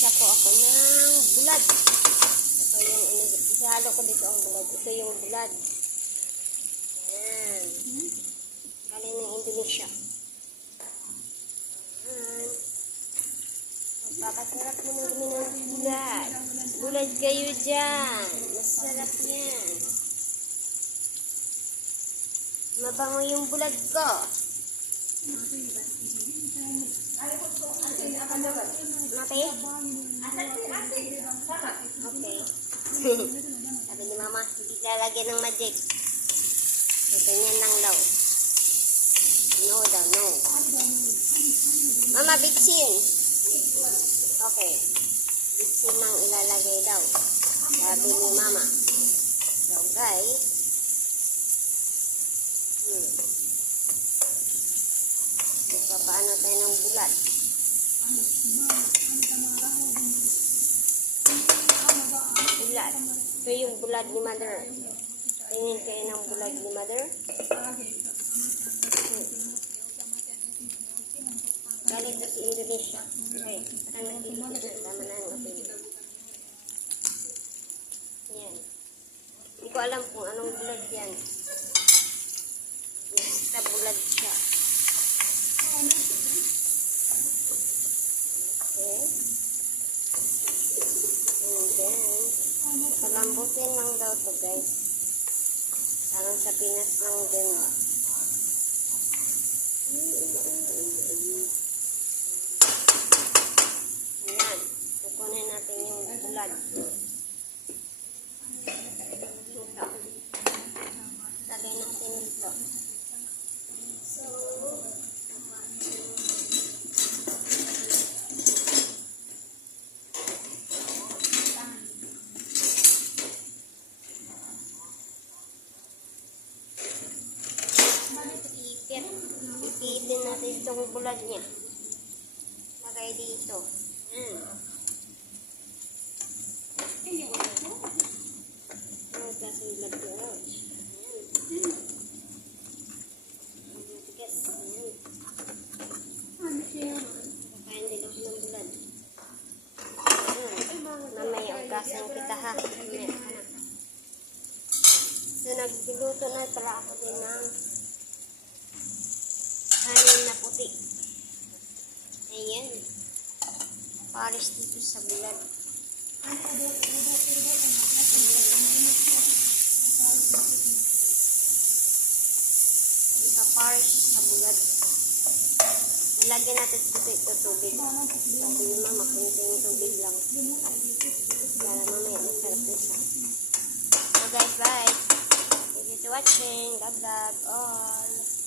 Mag-isa po ako ng bulad. Ito yung, isahalo ko dito ang bulad. Ito yung bulad. Ayan. Galing ng Indonesia. Ayan. Magpapasarap mo ng kami ng bulad. Bulad kayo dyan. Masarap yan. Mabango yung bulad ko. Mati? Okay. Sabi ni Mama, hindi lalagyan ng magic. So, ganyan lang daw. No daw, no. Mama, bitsin. Okay. Bitsin lang ilalagay daw. Sabi ni Mama. So, guys. Paano tayo ng bulad? Bulad. Ito yung bulad ni Mother. Tingin kayo ng bulad ni Mother. Galing ito si Indonesia. Okay. Parang nagpipit na. Tama na ang opinion. Yan. Hindi ko alam kung anong bulad yan. Basta bulad siya. Okay. And then, palambutin lang daw to guys. Parang sa Pinas lang din. Ayan. Kukunin natin yung bulad. Ito. Lagay natin ito. Ipitin natin itong bulad niya. Lagay dito. Ang klaseng bulad ko. Matigas. Kakain din ako ng bulad. Mamaya ugasan kita ha. So nagluluto na pala ako din ng kanin na puti. Ayan. Paris dito sa bulad. Paris sa bulad. Ilagyan natin ito tubig. Sabi ni Mama, kunting tubig lang. Para mamaya masarap na siya. So guys, bye. Thank you for watching. God love all.